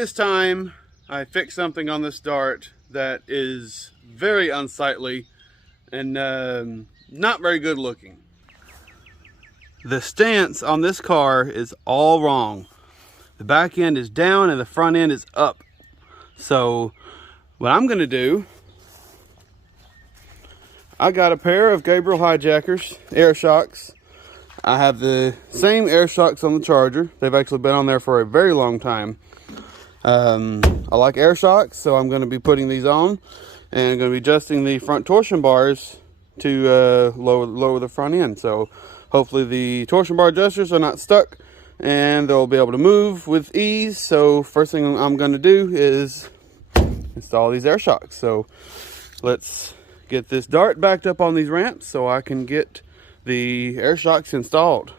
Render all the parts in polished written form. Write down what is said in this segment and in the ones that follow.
is time I fix something on this dart that is very unsightly and not very good looking. The stance on this car is all wrong. The back end is down and the front end is up. So what I'm gonna do, I got a pair of Gabriel Hijackers air shocks. I have the same air shocks on the Charger. They've actually been on there for a very long time. I like air shocks, so I'm going to be putting these on, and I'm going to be adjusting the front torsion bars to lower the front end. So hopefully the torsion bar adjusters are not stuck and they'll be able to move with ease. So first thing I'm going to do is install these air shocks. So let's get this dart backed up on these ramps so I can get the air shocks installed.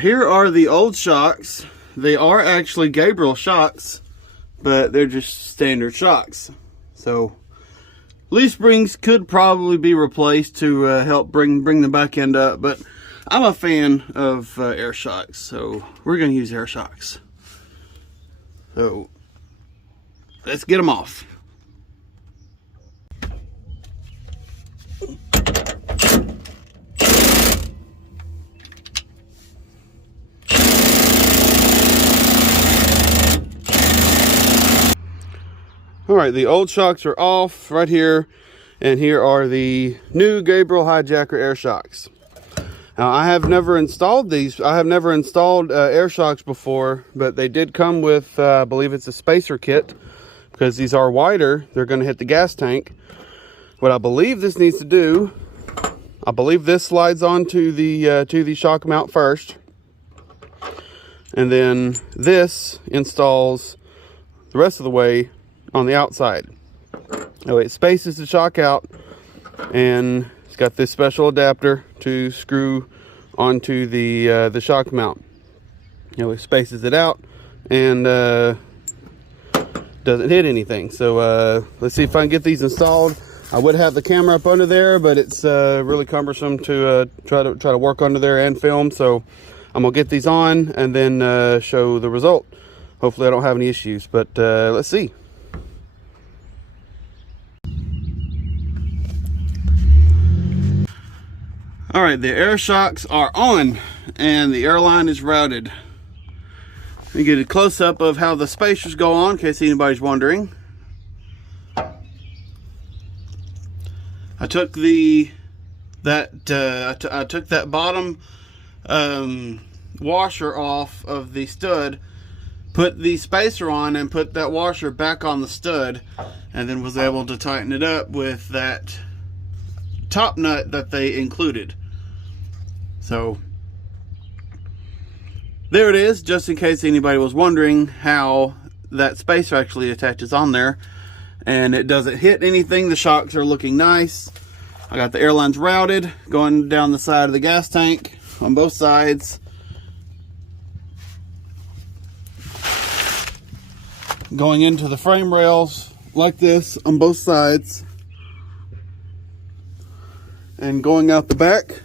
Here are the old shocks. They are actually Gabriel shocks, but they're just standard shocks. So leaf springs could probably be replaced to help bring the back end up, but I'm a fan of air shocks, so we're going to use air shocks. So let's get them off. Alright, the old shocks are off right here, and here are the new Gabriel Hijacker air shocks. Now, I have never installed these. I have never installed air shocks before, but they did come with, I believe it's a spacer kit, because these are wider. They're going to hit the gas tank. What I believe this needs to do, I believe this slides onto the shock mount first, and then this installs the rest of the way on the outside. Oh, it spaces the shock out, and it's got this special adapter to screw onto the shock mount. You know, it spaces it out and doesn't hit anything. So let's see if I can get these installed. I would have the camera up under there, but it's really cumbersome to try to work under there and film. So I'm gonna get these on and then show the result. Hopefully I don't have any issues, but let's see. All right, the air shocks are on and the airline is routed. Let me get a close-up of how the spacers go on in case anybody's wondering. I took that bottom washer off of the stud, put the spacer on, and put that washer back on the stud, and then was able to tighten it up with that top nut that they included. So there it is, just in case anybody was wondering how that spacer actually attaches on there. And it doesn't hit anything. The shocks are looking nice. I got the airlines routed, going down the side of the gas tank on both sides. Going into the frame rails like this on both sides. And going out the back.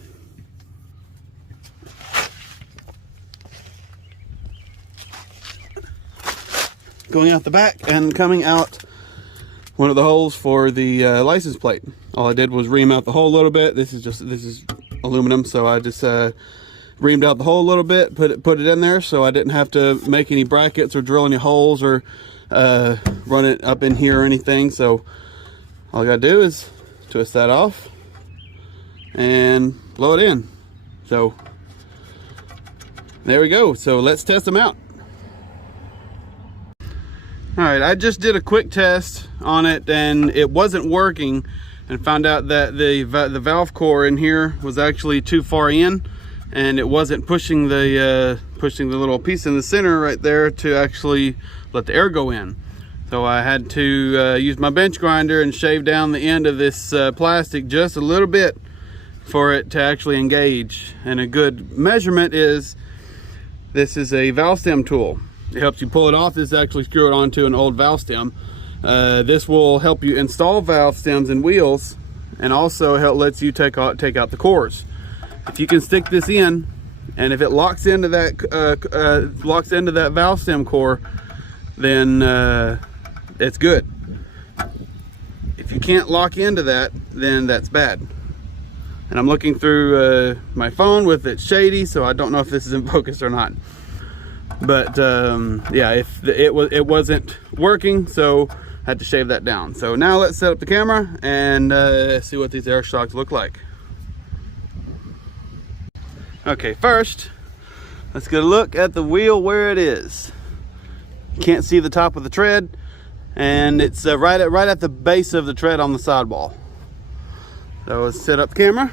Going out the back and coming out one of the holes for the license plate. All I did was ream out the hole a little bit. This is aluminum, so I just reamed out the hole a little bit, put it in there, so I didn't have to make any brackets or drill any holes or run it up in here or anything. So all I gotta do is twist that off, and blow it in. So there we go. So let's test them out. All right, I just did a quick test on it and it wasn't working, and found out that the valve core in here was actually too far in, and it wasn't pushing the little piece in the center right there to actually let the air go in. So I had to use my bench grinder and shave down the end of this plastic just a little bit for it to actually engage. And a good measurement is, this is a valve stem tool. It helps you pull it off. This actually screw it onto an old valve stem. This will help you install valve stems and wheels, and also lets you take out the cores. If you can stick this in, and if it locks into that valve stem core, then it's good. If you can't lock into that, then that's bad. And I'm looking through my phone with it shady, so I don't know if this is in focus or not. But yeah, it wasn't working, so I had to shave that down. So now let's set up the camera and see what these air shocks look like. Okay, first let's get a look at the wheel where it is. You can't see the top of the tread, and it's right at the base of the tread on the sidewall. So let's set up the camera.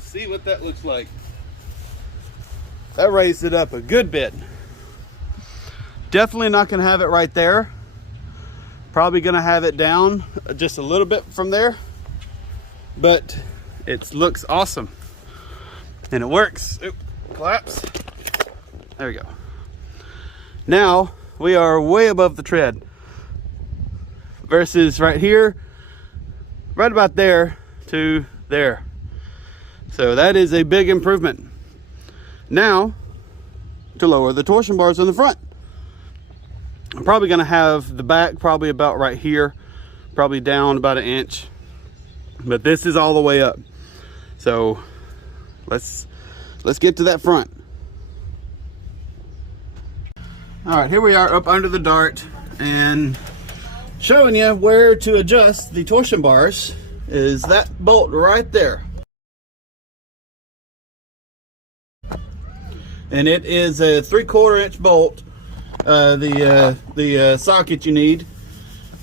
See what that looks like. That raised it up a good bit. Definitely not going to have it right there. Probably going to have it down just a little bit from there. But it looks awesome. And it works. Oop, collapse. There we go. Now we are way above the tread. Versus right here, right about there to there. So that is a big improvement. Now, to lower the torsion bars in the front. I'm probably gonna have the back probably about right here, probably down about 1 inch. But this is all the way up. So let's get to that front. All right, here we are up under the dart and showing you where to adjust the torsion bars is that bolt right there. And it is a 3/4 inch bolt, the socket you need.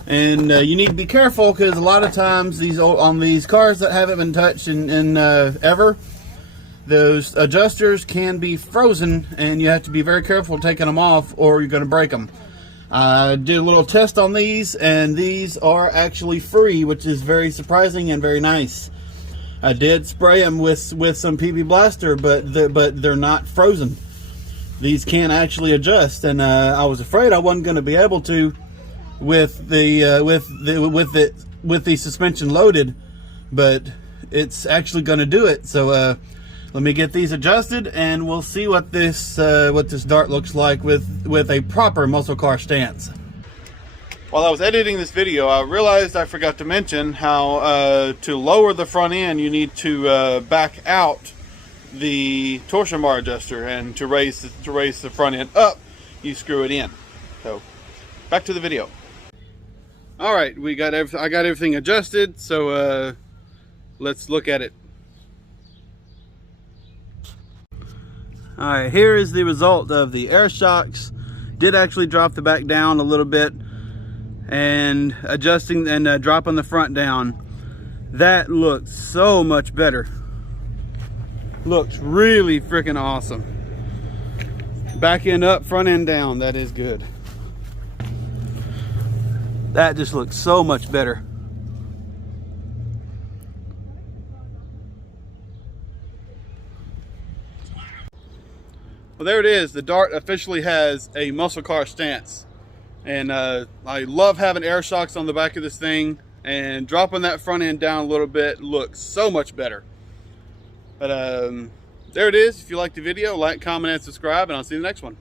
And you need to be careful, because a lot of times on these cars that haven't been touched in ever, those adjusters can be frozen, and you have to be very careful taking them off or you're going to break them. I did a little test on these, and these are actually free, which is very surprising and very nice. I did spray them with some PB Blaster, but they're not frozen. These can actually adjust, and I was afraid I wasn't going to be able to with the suspension loaded, but it's actually going to do it. So let me get these adjusted, and we'll see what this dart looks like with a proper muscle car stance. While I was editing this video, I realized I forgot to mention how to lower the front end, you need to back out the torsion bar adjuster, and to raise the front end up, you screw it in. So back to the video. All right, I got everything adjusted, so let's look at it. All right, here is the result of the air shocks. Did actually drop the back down a little bit, and adjusting and dropping the front down. That looks so much better. Looks really freaking awesome. Back end up, front end down. That is good. That just looks so much better. Well, there it is. The Dart officially has a muscle car stance. And I love having air shocks on the back of this thing, and dropping that front end down a little bit looks so much better. But there it is. If you liked the video, like, comment, and subscribe, and I'll see you in the next one.